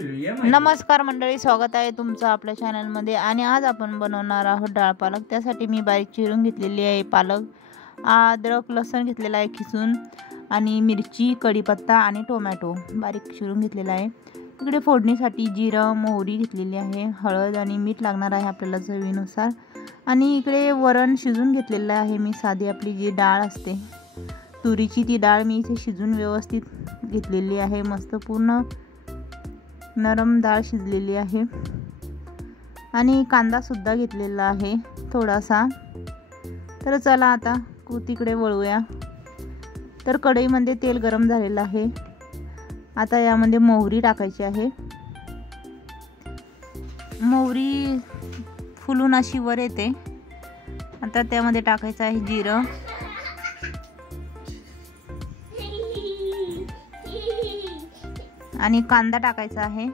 नमस्कार मंडळी, स्वागत आहे तुमचं आपल्या चॅनलमध्ये। आणि आज आपण बनवणार आहोत डाळ पालक। त्यासाठी मी बारीक चिरून घेतलेली आहे पालक, अद्रक लसूण घेतलेला आहे खिसून, आणि मिरची, कढीपत्ता आणि टोमॅटो बारीक चिरून घेतलेला आहे। इकडे फोडणीसाठी जिरं, मोहरी घेतलेली आहे, हळद आणि मीठ लागणार आहे आपल्याला चवीनुसार। आणि इकडे वरण शिजून घेतलेलं आहे मी, साधी आपली जी डाळ असते तुरीची, ती डाळ मी इथे शिजून व्यवस्थित घेतलेली आहे। मस्त पूर्ण नरम डाळ शिजलेली आहे। आणि कांदा सुद्धा घेतलेला आहे थोडासा। तर चला आता कृतीकडे वळूया। तर कढईमध्ये तेल गरम झालेलं आहे। आता यामध्ये मोहरी टाकायची आहे। मोहरी फुलून अशी वर येते। आता त्यामध्ये टाकायचं आहे जिरं, आणि कांदा टाकायचा आहे।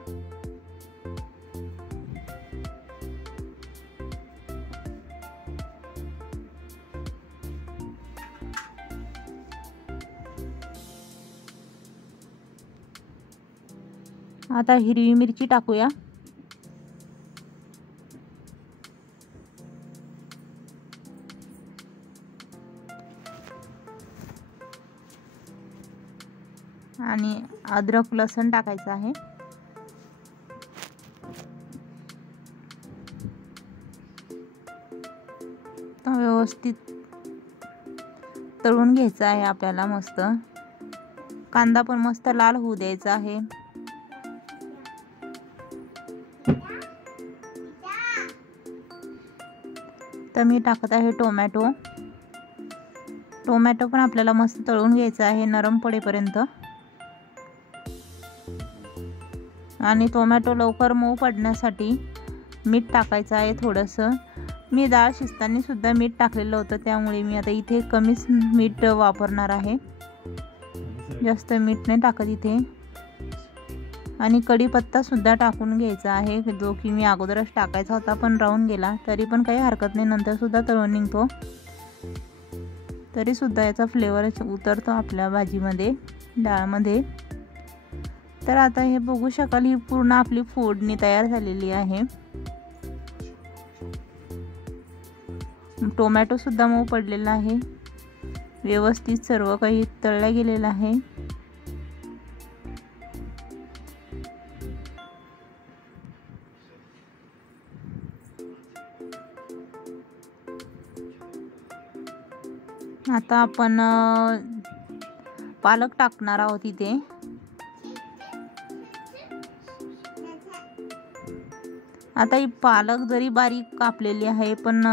आता हिरवी मिरची टाकूया। आणि अद्रक लसूण टाकायचं आहे। व्यवस्थित तळून घ्यायचं आहे आपल्याला मस्त। कांदा पण मस्त लाल होऊ द्यायचा आहे। तर मी टाकत आहे टोमॅटो। टोमॅटो पण आपल्याला मस्त तळून घ्यायचा आहे नरम पडेपर्यंत। आणि टोमॅटो लवकर मऊ पडण्यासाठी मीठ टाकायचं आहे थोडंसं। मी डाळ शिजताना सुद्धा मीठ टाकलेलं होतं, त्यामुळे मी आता इथे कमीच मीठ वापरणार आहे, जास्त मीठ नाही टाकत इथे। आणि कढीपत्ता सुद्धा टाकून घ्यायचा आहे, जो की मी अगोदरच टाकायचा होता पण राहून गेला, तरी पण काही हरकत नाही, नंतर सुद्धा तळून निघतो, तरी सुद्धा याचा फ्लेवर उतरतो आपल्या भाजीमध्ये, डाळमध्ये। तर आता हे बघू शकाल, ही पूर्ण आपली फोडणी तयार झालेली आहे। टोमॅटो सुद्धा मऊ पडलेला आहे, व्यवस्थित सर्व काही तळलं गेलेलं आहे। आता आपण पालक टाकणार आहोत इथे। आता ही पालक जरी बारीक कापलेली आहे, पण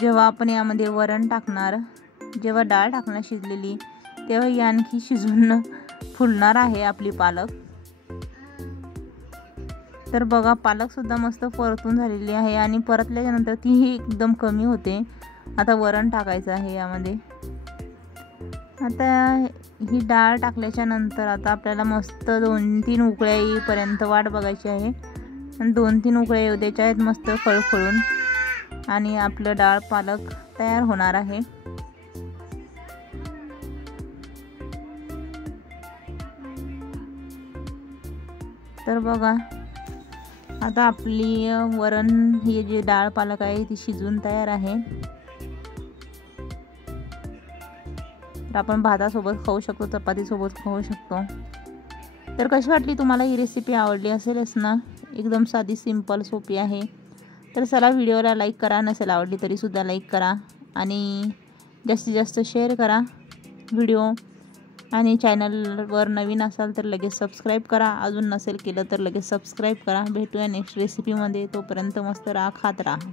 जेव्हा आपण यामध्ये वरण टाकणार, जेव्हा डाळ टाकणार शिजलेली, तेव्हा ही आणखी शिजून फुलणार आहे आपली पालक। तर बघा, पालक सुद्धा मस्त परतून झालेली आहे, आणि परतल्याच्या नंतर तीही एकदम कमी होते। आता वरण टाकायचं आहे यामध्ये। आता ही डाळ टाकल्याच्या नंतर आता आपल्याला मस्त 2-3 उकळ्या येईपर्यंत वाट बघायची आहे। आणि 2-3 उकळ्या येऊ द्यायच्या आहेत मस्त खळखळून, आणि आपलं डाळ पालक तयार होणार आहे। तर बघा, आता आपली वरण, ही जी डाळ पालक आहे ती शिजून तयार आहे। तर आपण भातासोबत खाऊ शकतो, चपातीसोबत खाऊ शकतो। तर कशी वाटली तुम्हाला ही रेसिपी? आवडली असेलच ना? एकदम साधी, सिंपल, सोपी आहे। तर चला, व्हिडिओला लाईक करा, नसेल आवडली तरी सुद्धा लाईक करा, आणि जास्तीत जास्त शेअर करा व्हिडिओ। आणि चॅनलवर नवीन असाल तर लगेच सबस्क्राईब करा, अजून नसेल केलं तर लगेच सबस्क्राईब करा। भेटूया नेक्स्ट रेसिपीमध्ये, तोपर्यंत मस्त राहा, खात राहा।